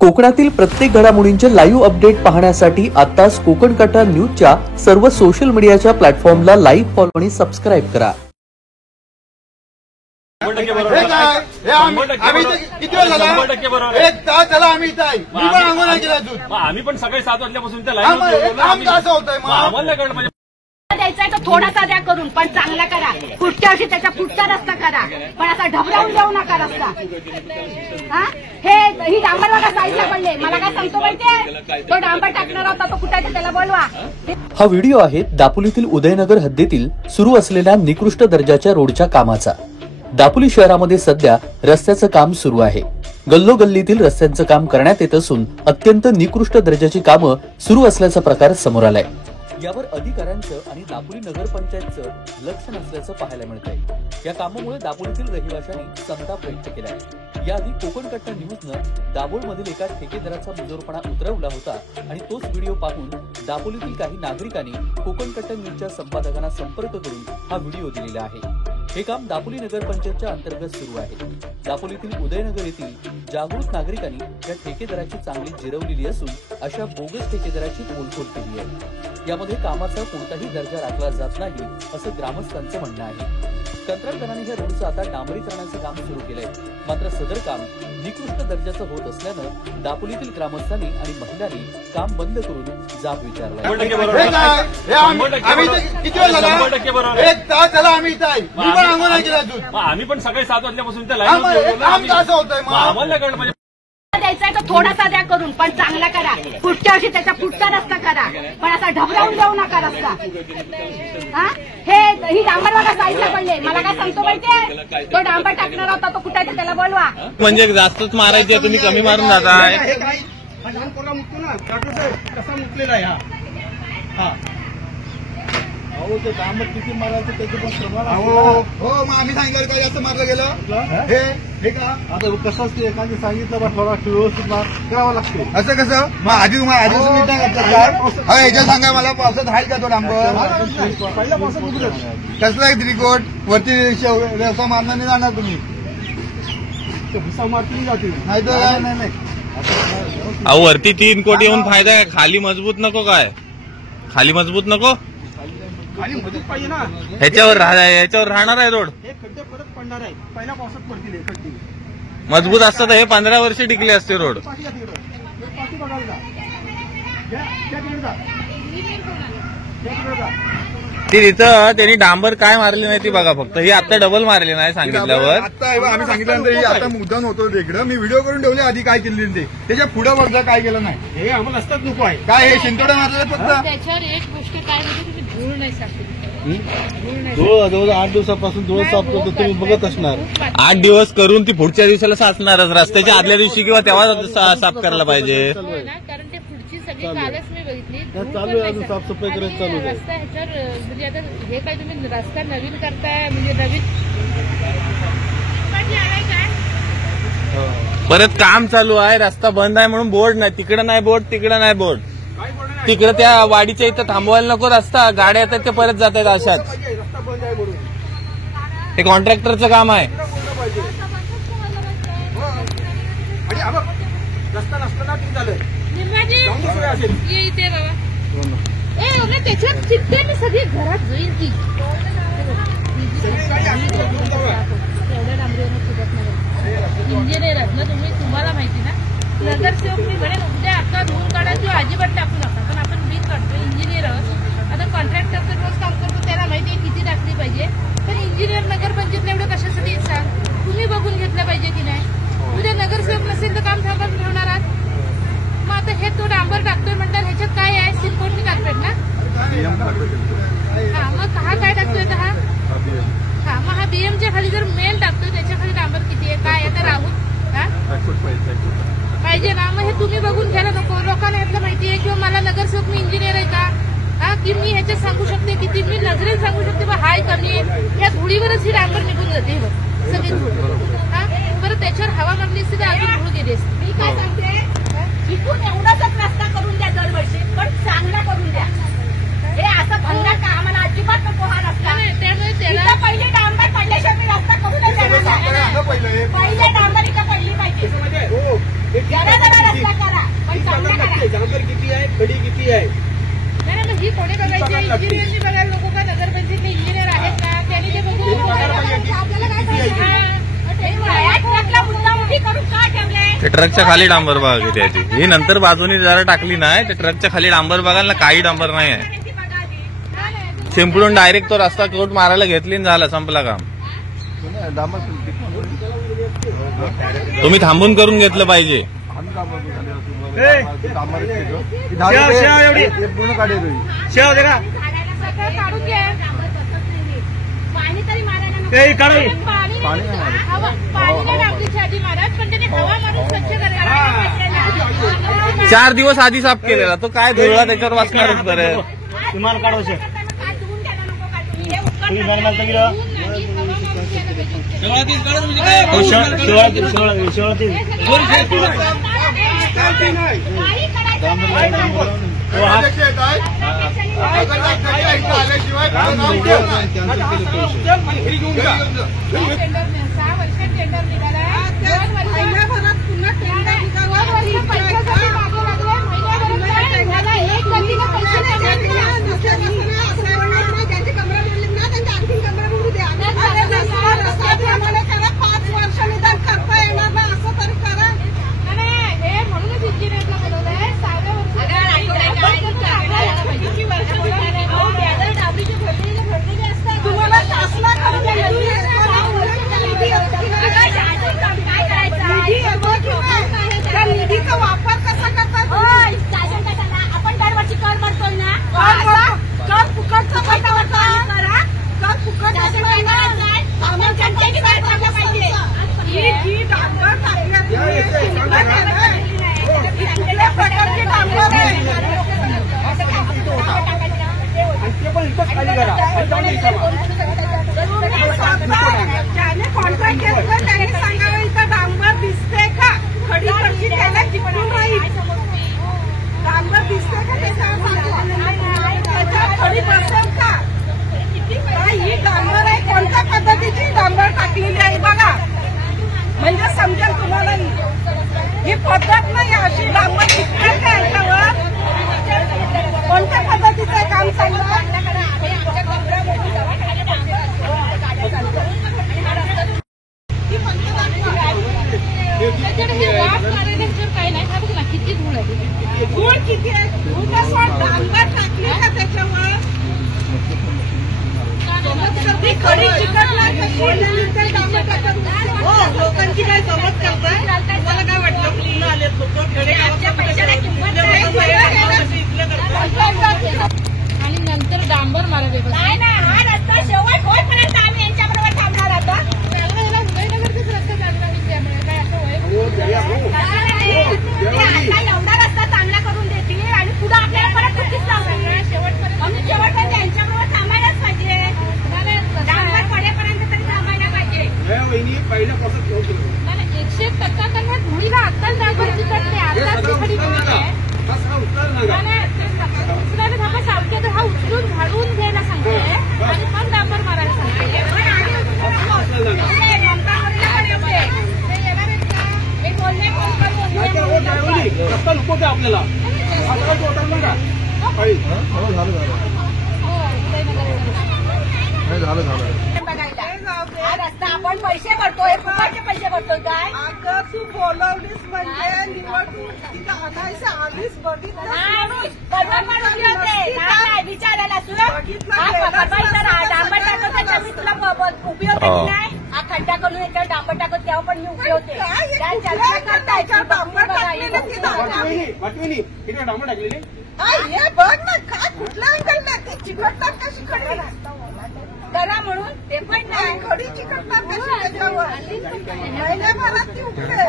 कोकणातील प्रत्येक घडामोडींचे लाईव्ह अपडेट पाहण्यासाठी आताच कोकण कटा न्यूजच्या सर्व सोशल मीडियाच्या प्लॅटफॉर्मला लाईक, फॉलो आणि सबस्क्राईब करा. किती वेळ झाला? एक तास झाला आम्ही इथं आहे. मी पण अंघोळ नाही केला अजून. आम्ही पण सकाळी 7 वाजल्यापासून त्या लाईन असं होतंय आम्हाला कळलं म्हणजे द्यायचा तर थोडासा द्या करून, पण चांगला करा. पुढच्या वर्षी त्याच्या पुढचा रस्ता करा, पण असा ढबरावून जाऊ नका रस्ता. ही डांबर बघा साईडला पडले. मला काय सांगतो माहितीये, तो डांबर टाकणार होता तो कुठे, त्याला बोलवा. हा व्हिडिओ आहे दापोलीतील उदयनगर हद्दीतील सुरू असलेल्या निकृष्ट दर्जाच्या रोडच्या कामाचा. दापोली शहरामध्ये सध्या रस्त्याचं काम सुरू आहे. गल्लोगल्लीतील रस्त्यांचं काम करण्यात येत असून अत्यंत निकृष्ट दर्जाची कामं सुरू असल्याचा प्रकार समोर आलाय. यावर अधिकाऱ्यांचं आणि दापोली नगरपंचायतचं लक्ष नसल्याचं पाहायला मिळतंय. या कामामुळे दापोलीतील रहिवाशांनी संताप व्यक्त केलाय. याआधी कोकण कट्टा न्यूजनं दाभोळमधील एका ठेकेदाराचा मुजोरपणा उतरवला होता आणि तोच व्हिडिओ पाहून दापोलीतील काही नागरिकांनी कोकण कट्टा न्यूजच्या संपादकांना संपर्क करून हा व्हिडिओ दिलेला आहे. हे काम दापोली नगरपंचायतच्या अंतर्गत सुरू आहे. दापोलीतील उदयनगर येथील जागृत नागरिकांनी या ठेकेदाराची चांगली जिरवलेली असून अशा बोगस ठेकेदाराची पोलखोल केली आहे. यामध्ये कामाचा कोणताही दर्जा राखला जात नाही असं ग्रामस्थांचं म्हणणं आहे. कंत्राटदाराने या रोडचं आता डांबरीकरणाचं काम सुरू केलंय. मात्र सदर काम निकृष्ट दर्जाचं होत असल्यानं दापोलीतील ग्रामस्थांनी आणि महिलांनी काम बंद करून जाब विचारला. किती वेळ झाला? एक तास झाला आम्ही इथं आहे. मी पण अंघोळ नाही केला अजून. आम्ही पण सकाळी 7 वाजल्यापासून त्या लाईन असं होतंय आम्हाला कळलं म्हणजे द्यायचा तर थोडासा द्या करून, पण चांगला करा. पुढच्या वर्षी त्याच्या पुढचा रस्ता करा, पण असा ढबरावून जाऊ नका रस्ता. ही डांबर बघा साईडला पडले. मला काय सांगतो माहितीये, तो डांबर टाकणार होता तो कुठे, त्याला बोलवा. म्हणजे जास्तच मारायचे, तुम्ही कमी मारून जाताय. कसा मुकलेला आहे हा. अहो ते डांबर किती मारायचं त्याचं पण प्रमाण. हो मग आम्ही सांगितलं का जास्त मारलं गेलं हे का आता कसं असते, एखादी सांगितलं बा थोडा व्यवस्थित करावं लागते. असं कसं मग आधी तुम्हाला आधी नीट नाही करतात काय? याच्या सांगा मला पावसात आहे का तो डांबर? पहिल्या पावसात कसला आहे त्रिकोट वरती रेसा मारणार नाही जाणार तुम्ही. भुसा मारती जातील नाही तर नाही. अहो वरती 3 कोटी येऊन फायदा आहे, खाली मजबूत नको काय? खाली मजबूत नको, खाली मजबूत पाहिजे ना. ह्याच्यावर राहणार आहे रोड. हे खड्डे परत पडणार आहे, पहिल्या पावसात पडतील हे खड्डे. मजबूत असतं तर हे 15 वर्षे टिकले असते रोड. ती तिथं त्यांनी डांबर काय मारली नाही ती बघा फक्त. ही आता डबल मारली नाही सांगितल्यावर. आता आम्ही सांगितल्यानंतर आता मुद्दाम होतो तिकडं. मी व्हिडिओ करून ठेवले आधी काय केली ते, त्याच्या पुढे बघा काय केलं नाही. हे आम्हाला असतात नको आहे काय, हे शिंतोडे मारले फक्त. त्याच्यावर एक गोष्ट काय म्हणजे तुम्ही धूळ नाही सापडली. जवळ 8 दिवसापासून धूळ साफ करतो तुम्ही बघत असणार. 8 दिवस करून ती पुढच्या दिवसाला साचणारच. रस्त्याच्या आदल्या दिवशी किंवा तेव्हा साफ करायला पाहिजे. कारण ते पुढची सगळी कालच मी बघितली. चालू आहे अजून साफसफाई करायचं चालू आहे. रस्ता ह्याच्यावर म्हणजे आता हे काय तुम्ही रस्ता नवीन करताय म्हणजे नवीन परत काम चालू आहे, रस्ता बंद आहे म्हणून बोर्ड नाही. तिकडं नाही बोर्ड, तिकडं नाही बोर्ड. तिकडं त्या वाडीच्या इथं थांबवायला नको रस्ता. गाड्या येतात ते परत जात आहेत अशाच. हे कॉन्ट्रॅक्टरचं काम आहे. रस्ता नसताना ठीक झालं. इथे बाबा त्याच्यात चिठ्ठ्या मी सगळी घरात जाईल की इंजिनियर आहेत ना तुम्ही, तुम्हाला माहिती ना. नगरसेवक मी म्हणेन उद्या आता धूळ काढायची अजिबात टाकू नका, पण आपण वीज काढतो. इंजिनियर आहोत. आता कॉन्ट्रॅक्टरचं रोज काम करतो, त्याला माहिती आहे किती टाकली पाहिजे. पण इंजिनियर नगरपंचायतला एवढं कशासाठी सांग, तुम्ही बघून घेतलं पाहिजे की नाही. उद्या नगरसेवक नसेल तर काम थांबून ठेवणार आहात. मग आता हे तो डांबर टाकतोय म्हणतात, ह्याच्यात काय आहे? सिल्कोटची कार्पेट ना. हा मग हा काय टाकतोय हा? हा मग हा बीएमच्या खाली जर मेन टाकतोय त्याच्या खाली डांबर किती आहे काय आहे? तर राहून पाहिजे ना. मग हे तुम्ही बघून घ्यायला नको. लोकांना यातलं माहिती आहे किंवा मला नगरसेवक मी इंजिनियर आहे का हा, की मी ह्याच्यात सांगू शकते किती, मी नजरेत सांगू शकते बा हाय कमी आहे. या धुळीवरच ही डांबर निघून जाते सगळी धूळ. हा बरं त्याच्यावर हवा मारली असते तर अजून धूळ गेली असते. मी काय सांगते, इथून एवढाच रस्ता करून द्या दरवर्षी, पण चांगला करून द्या. हे असं भंगार का आम्हाला अजिबात नको हा रस्ता. त्यामुळे त्याला पहिले डांबर पडल्याशिवाय मी रस्ता करून देणार. पहिले डांबर इथं पडली पाहिजे. जरा रस्ता खडी किती आहे? नाही मग ही कोणी बघायची इंजिनियरनी बघायला नको का नगरपंचायतले इंजिनियर आहेत का त्यांनी ते बघून आपल्याला काय करायचं ते ट्रकच्या खाली डांबर बघा किती आहे ती. ही नंतर बाजूनी जरा टाकली नाही ते ट्रकच्या खाली डांबर बघाल ना काही डांबर नाही आहे. शिंपडून डायरेक्ट तो रस्ता कोट मारायला घेतली आणि झाला संपला काम. तुम्ही थांबून करून घेतलं पाहिजे. पूर्ण काढे शेव दे का काढून घ्या पाणी तरी ए, काढा. पाणी नाही लागली छाती महाराज पण त्याने हवा मारून स्वच्छ करायला 4 दिवस आधी साफ केलेला तो काय धुळा त्याच्यावर वाचणारच बरं. विमान काढावं निधीचा वापर कसा करतात आपण दरवर्षी कर भरतो ना कर फुकटचा पैसा भरतो कर फुकट ज्याने कॉन्ट्रॅक्ट घेतलं त्याने सांगावं इथं डांबर दिसते का खडी कशी त्याला चिकटून राहील डांबर दिसते का त्याच्यावर खडी बसेल का ही डांबर आहे कोणत्या पद्धतीची डांबर टाकलेली आहे बघा म्हणजे समजेल तुम्हाला ही पद्धत नाही अशी डांबर टिकते का याच्यावर कोणत्या पद्धतीचं काम चाललं काही नाही ना किती धूळ आहे धूळ किती आहे डांबर टाकली का त्याच्यावर खडी चिकटणार लोकांची काय समज करताय मला काय वाटलं पूर्ण आलेत लोक आणि नंतर डांबर मारावे नाही हा रस्ता शेवट होईपर्यंत आम्ही यांच्याबरोबर थांबणार आता उदयनगरचाच रस्ता चांगला नाही त्यामुळे काय असं एवढा रस्ता चांगला करून देतील आणि पुढे आपल्याला परत चुकीच लावतील आम्ही शेवटपर्यंत यांच्याबरोबर थांबायलाच पाहिजे डांबर पडेपर्यंत तरी थांबायला पाहिजे पहिल्यापासून 100% त्यांना धुळीला आत्ताच डांबर चिकटते आत्ताच ती खडी सांगते तर हा उचलून झाडून घ्यायला सांगते आणि मग डांबर मारायला सांगते रस्ता नको ते आपल्याला हा रस्ता आपण पैसे भरतोय फुकटचे पैसे भरतोय काय अगं तू बोलवलीस म्हणजे निवडणूक तिथं आणायचं आलीस बघितलं विचारायला डांबर टाकत मी तुला उपयोग नाही हा खड्डा करून याच्यावर डांबर टाकत तेव्हा पण मी उभे होते डांबर वाटविनी इकडे डांबर टाकलेली हे बघ ना काय कुठल्या अंकल नाही ते चिकटतात कशी खडी करा म्हणून ते पण नाही खडी चिकटतात कशी त्याच्यावर महिन्याभरात ती उठते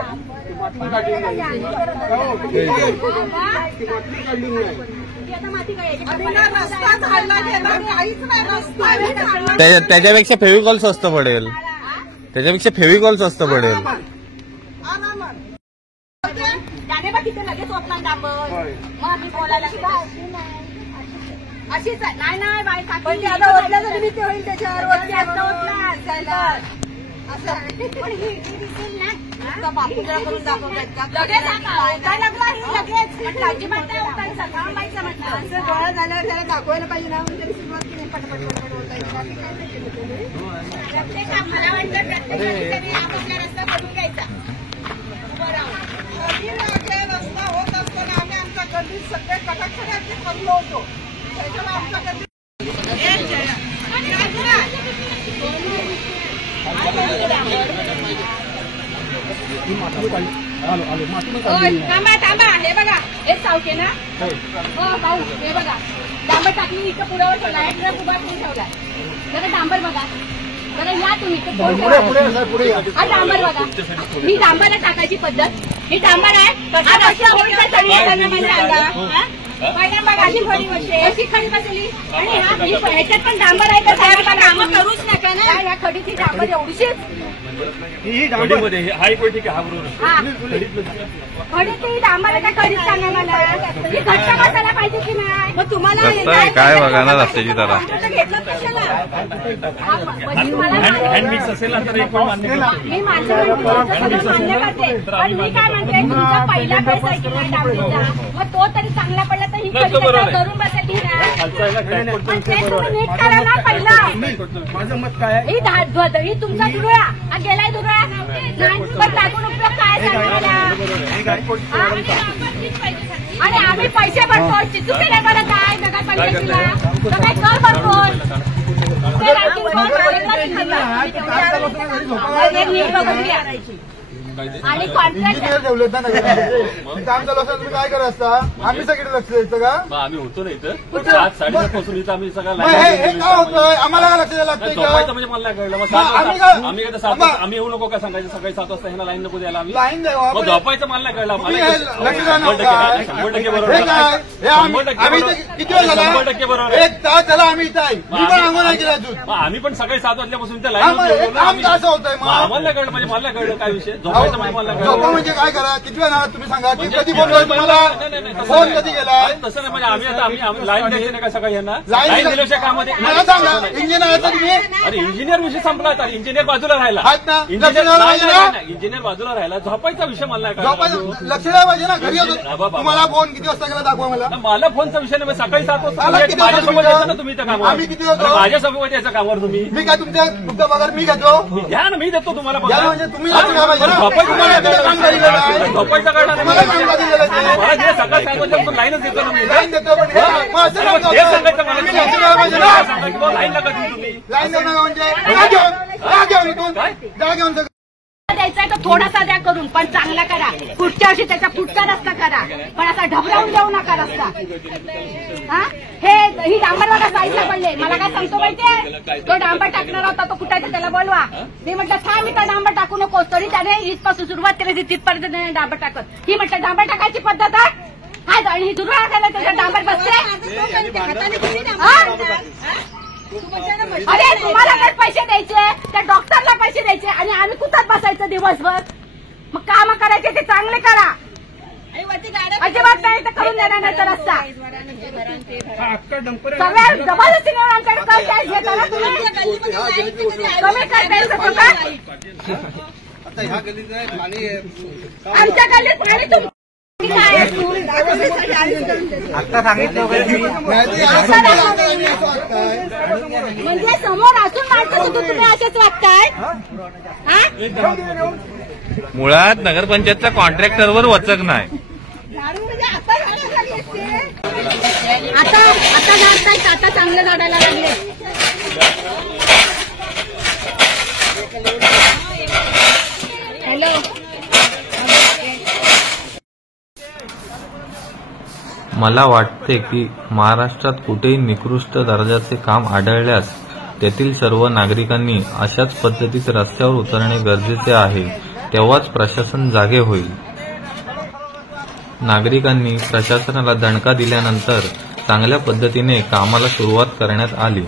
आणि ना रस्ता झाडला गेला काहीच नाही रस्ता त्याच्यापेक्षा फेविकॉल स्वस्त पडेल आरामात त्याने बघ तिथे लगेच ओपणार डांबर मग आम्ही बोलायला अशीच आहे नाही बाई पण ते आता ओतल्या जरी मी ते होईल त्याच्यावर पण ही दिसेल ना बापू जरा करून दाखवतात का लगेच लागला ही लगेच म्हटलं अजिबात नाही उठायचं, थांबायचं म्हटलं. असं डोळा झाल्यावर त्याला दाखवायला पाहिजे ना, म्हणून तरी सुरुवात केली पटपट होता. मला वाटतं प्रत्येकाने आपापला रस्ता बघून घ्यायचा. रस्ता होत असताना आम्ही आमच्या गर्दीत सगळे कटाक्षरांनी पडलो होतो. त्याच्यामुळे आमच्या गर्दीत थांबा हे बघा एक सावके ना हो भाऊ हे बघा डांबर टाकली इथं पुढावर ठेवला ट्रक उभा करून ठेवला जरा डांबर बघा बरं या तुम्ही हा डांबर बघा ही डांबर टाकायची पद्धत ही डांबर आहे पहिल्यांदा अशी खडी बसली अशी खडी बसली आणि ह्याच्यात पण डांबर आहे तर कामं करूच नका ना या खडीची डांबर एवढीशीच हा एक वेळ ठीक आहे हा बरोबर खडीची डांबर काय खडीच सांगा मला ही घट्ट मसाला पाहिजे की नाही मग तुम्हाला काय बघा ना रस्त्याची जरा घेतलं कशाला हँड मिक्स असेल ना तर एक वेळ मान्य करतो. मी माझं मान्य करते पण मी काय म्हणते तुमचा पहिला बेस आहे की नाही डांबरीचा मग तो तरी चांगला पडला तर ही खडी करून बसेल की नाही पण ते तुम्ही नीट करा ना पहिला माझं मत काय आहे? ही तुमचा दुरळा हा गेलाय दुरळा पण टाकून उपयोग काय सांगा मला आणि आम्ही पैसे भरतो चिचुके नाही बरं काय नगरपालिकेला तर काय कर भरतो आणि कॉन्ट्रॅक्ट इंजिनियर ठेवले ना काम चालू असताना तुम्ही काय करत असता आम्ही सगळे लक्ष द्यायचं का मग आम्ही होतो ना इथं 7:30 पासून इथं आम्ही सगळं मग हे काय होतंय आम्हाला काय लक्ष द्यायला लागतंय झोपायचं का म्हणजे मला नाही कळलं मग मग आम्ही काय- आम्ही काय 7 वाजता आम्ही येऊ नको का सांगायचं सकाळी 7 वाजता ह्यांना लाईन नको द्यायला आम्ही लाईन द्यावा मग झोपायचं मला नाही कळलं तुम्ही हे लक्ष द्या ना 100% बरोबर हे काय हे आम्ही 100% आम्ही बरोबर. इथे किती वेळ झाला 100% बरोबर आहे. 1 तास झाला आम्ही इथं आहे मी पण अंगण नाही केला अजून मग आम्ही पण सकाळी 7 वाजल्यापासून त्या हा, लाईन मग हे काम कसं होतंय मग आम्हाला नाही कळलं म्हणजे मला नाही कळलं काय विषय झोपायचं म्हणजे मला नाही झोपा कळलं म्हणजे काय करा किती वेळ झाला तुम्ही सांगा म्हणजे कधी फोन केला तुम्हाला नाही, तसं फोन नाही. कधी केला तसं नाही म्हणजे आम्ही आता आम्ही लाईन द्यायची नाही का सकाळी यांना लाईन लाईन दिल्याशिवाय कामध्ये मला सांगा इंजिनियर आहे तर तुम्ही अरे इंजिनियर विषय संपला आता इंजिनियर बाजूला राहिला आहेत ना? इंजिनियर लक्ष द्यायला पाहिजे ना? इंजिनियर बाजूला राहिला झोपायचा विषय मला नाही झोपायचं कळला. लक्ष द्यायला पाहिजे ना घरी होतो बाबा. तुम्हाला फोन किती वाजता केला दाखवा मला मला फोनचा विषय नाही सकाळी 7 वाजता मला किती वाजता माझ्यासोबत तुम्ही यायचं ना तुम्ही त्या कामावर आम्ही किती वाजता? अरे माझ्यासोबत यायचं कामावर तुम्ही मी काय तुमचा पगार मी घेतो घ्या ना मी देतो तुम्हाला घ्या पगार. म्हणजे तुम्ही लक्ष द्यायला पाहिजे ना. झोपायचं तुम्हाला एखादं काम दिलेलं आहे. झोपायचं तुम्हाला काम काढणार दिलेलं आहे. मला जे सकाळ 7 वाजता लाईनच देतो ना मी लाईन देतो पण हे मग असं अरे काम मग ते करतो. सांगायचं मला तुम्ही लक्ष द्यायला पाहिजे ना. लाईन नका देऊ तुम्ही लाईन देणं म्हणजे जा घेऊन इथून जा घेऊन सगळं. द्यायचा तर थोडासा द्या करून पण चांगला करा पुढच्या वर्षी त्याचा पुढचा रस्ता करा पण असा ढबरावून देऊ नका रस्ता हा ही डांबर बघा साईडला पडले मला काय सांगतो माहितीये तो डांबर टाकणार होता तो कुठायचा त्याला बोलवा मी म्हटलं थांब इथं डांबर टाकू नकोस तरी त्याने इथपासून सुरुवात केली तिथपर्यंत डांबर टाकत ही म्हटलं डांबर टाकायची पद्धत आहे हा आणि ही दुर्वा खायला त्याच्या डांबर बसते अरे तुम्हाला काय पैसे द्यायचे त्या डॉक्टरला पैसे द्यायचे आणि आम्ही कुठं बसायचं दिवसभर मग काम करायचे ते चांगले करा अजिबात नाही तर करून देणार नाही तर रस्ता सगळ्या जबरदस्ती नेऊन आमच्याकडे काम काय घेता ना तुम्ही कमी काय द्यायचं तुला आमच्या गल्लीत पाणी तुम्ही म्हणजे समोर असून माणसं तुम्ही असेच वागताय मुळात नगरपंचायतच्या कॉन्ट्रॅक्टरवर वचक नाही. आता झाडतायत आता चांगलं झाडायला लागले हॅलो मला वाटते की महाराष्ट्रात कुठेही निकृष्ट दर्जाचे काम आढळल्यास तेथील सर्व नागरिकांनी अशाच पद्धतीत रस्त्यावर उतरणे गरजेचे आहे. तेव्हाच प्रशासन जागे होईल. नागरिकांनी प्रशासनाला दणका दिल्यानंतर चांगल्या पद्धतीने कामाला सुरुवात करण्यात आली.